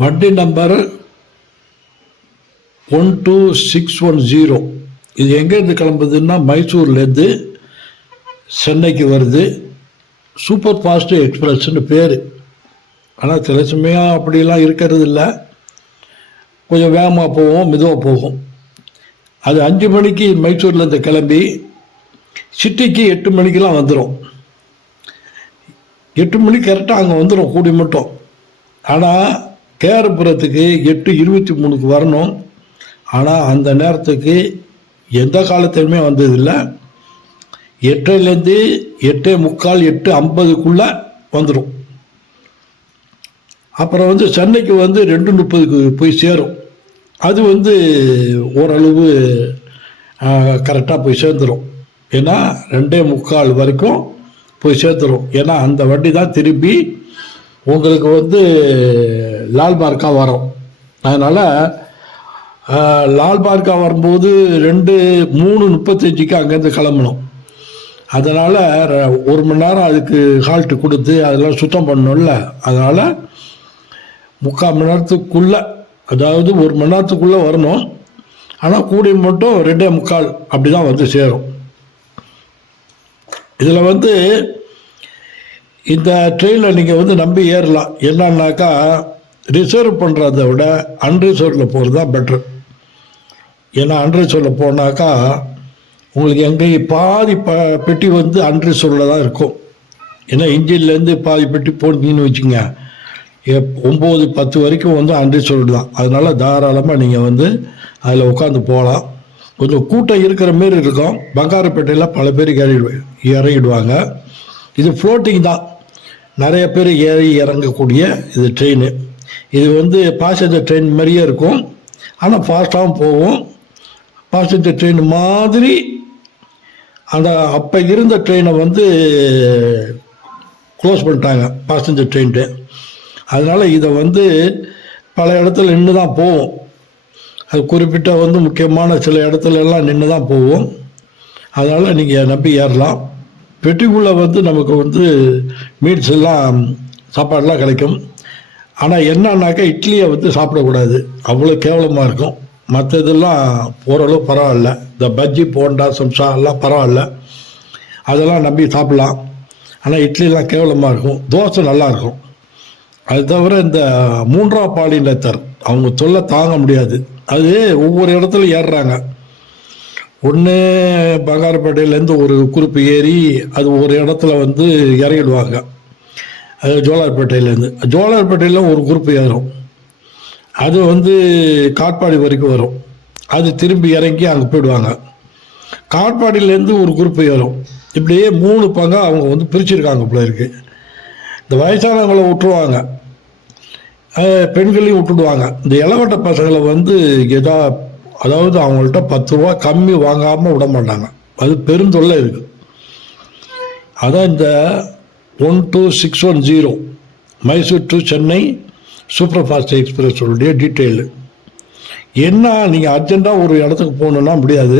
வண்டி நம்பர் 12610. இது எங்கேருந்து கிளம்புதுன்னா மைசூர்லேருந்து சென்னைக்கு வருது. சூப்பர் ஃபாஸ்ட் எக்ஸ்பிரஸ்ன்னு பேர். ஆனால் சில சமயம் அப்படிலாம் இருக்கிறது இல்லை, கொஞ்சம் வேகமாக போகும், மெதுவாக போகும். அது 5 மணிக்கு மைசூர்லேருந்து கிளம்பி சிட்டிக்கு 8 மணிக்கெலாம் வந்துடும். 8 மணிக்கு கரெக்டாக அங்கே வந்துடும் கூடி மட்டும். ஆனால் கேரப்புறத்துக்கு 8:23 வரணும். ஆனால் அந்த நேரத்துக்கு எந்த காலத்திலுமே வந்ததில்லை. 8லேருந்து 8:45 8:50க்குள்ளே வந்துடும். அப்புறம் சென்னைக்கு 2:30க்கு போய் சேரும். அது ஓரளவு கரெக்டாக போய் சேர்ந்துடும். ஏன்னா 2:45 வரைக்கும் போய் சேர்த்துரும். ஏன்னா அந்த வண்டி தான் திரும்பி உங்களுக்கு லால்பார்க்கா வரும். அதனால் லால்பார்க்கா வரும்போது 3:35க்கு அங்கேருந்து கிளம்பணும். அதனால் 1 மணி நேரம் அதுக்கு ஹால்ட்டு கொடுத்து அதெல்லாம் சுத்தம் பண்ணணும்ல. அதனால் 3/4 மணி நேரத்துக்குள்ளே, அதாவது 1 மணி நேரத்துக்குள்ளே வரணும். ஆனால் கூடி மட்டும் 2:45 அப்படி தான் சேரும். இதில் இந்த ட்ரெயினில் நீங்கள் நம்பி ஏறலாம். என்னன்னாக்கா ரிசர்வ் பண்ணுறதை விட அன்ரிசர்வில் போகிறது தான் பெட்ரு. ஏன்னா அன்ரிசர்வில் போனாக்கா உங்களுக்கு எங்கேயும் பாதி பெட்டி அன்ரிசர்வில் தான் இருக்கும். ஏன்னா இன்ஜின்லேருந்து பாதி பெட்டி போனீங்கன்னு வச்சுங்க, 9-10 வரைக்கும் அன்ரிசர்வ்டு தான். அதனால் தாராளமாக நீங்கள் அதில் உட்காந்து போகலாம். கொஞ்சம் கூட்டம் இருக்கிற மாரி இருக்கும். பங்காரப்பேட்டையில் பல பேர் இறங்கிடுவாங்க. இது ஃப்ளோட்டிங் தான், நிறைய பேர் ஏறி இறங்கக்கூடிய இது ட்ரெயின். இது பாசஞ்சர் ட்ரெயின் மாதிரியே இருக்கும், ஆனால் ஃபாஸ்ட்டாகவும் போகும். பாசஞ்சர் ட்ரெயின் மாதிரி அந்த அப்போ இருந்த ட்ரெயினை க்ளோஸ் பண்ணிட்டாங்க, பாசஞ்சர் ட்ரெயின்ட்டு. அதனால் இதை பல இடத்துல நின்று தான் போகும். அது குறிப்பிட்ட முக்கியமான சில இடத்துல எல்லாம் நின்று தான் போகும். அதனால் நீங்கள் நம்பி ஏறலாம். பெட்டிக்குள்ளே நமக்கு மீல்ஸ் எல்லாம் சாப்பாடெலாம் கிடைக்கும். ஆனால் என்னன்னாக்கா இட்லியை சாப்பிடக்கூடாது, அவ்வளோ கேவலமாக இருக்கும். மற்றதெல்லாம் ஓரளவு பரவாயில்ல. இந்த பஜ்ஜி போண்டா சம்சா எல்லாம் பரவாயில்ல, அதெல்லாம் நம்பி சாப்பிட்லாம். ஆனால் இட்லிலாம் கேவலமாக இருக்கும். தோசை நல்லாயிருக்கும். அது தவிர இந்த 3ஆம் பாலினத்தர் அவங்க தொல்லை தாங்க முடியாது. அது ஒவ்வொரு இடத்துல ஏறுறாங்க. ஒன்று பங்காரப்பேட்டையிலேருந்து ஒரு குறிப்பு ஏறி அது ஒரு இடத்துல இறங்கிடுவாங்க. அது ஜோலார்பேட்டையில் ஒரு குறிப்பு ஏறும். அது காட்பாடி வரைக்கும் வரும். அது திரும்பி இறங்கி அங்கே போயிடுவாங்க. காட்பாடியிலேருந்து ஒரு குறிப்பு ஏறும். இப்படியே 3 பங்காக அவங்க பிரிச்சுருக்காங்க போல இருக்கு. இந்த வயசானவங்களை விட்டுருவாங்க, பெண்களையும் விட்டுடுவாங்க. இந்த இளவட்ட பசங்களை அதாவது அவங்கள்ட்ட 10 ரூபா கம்மி வாங்காமல் விட மாட்டாங்க. அது பெருந்தொல்லை இருக்குது. அதான் இந்த 12610 Mysore to Chennai super fast எக்ஸ்பிரஸோடைய டீட்டெயிலு. என்ன நீங்கள் அர்ஜெண்ட்டாக ஒரு இடத்துக்கு போகணுன்னா முடியாது.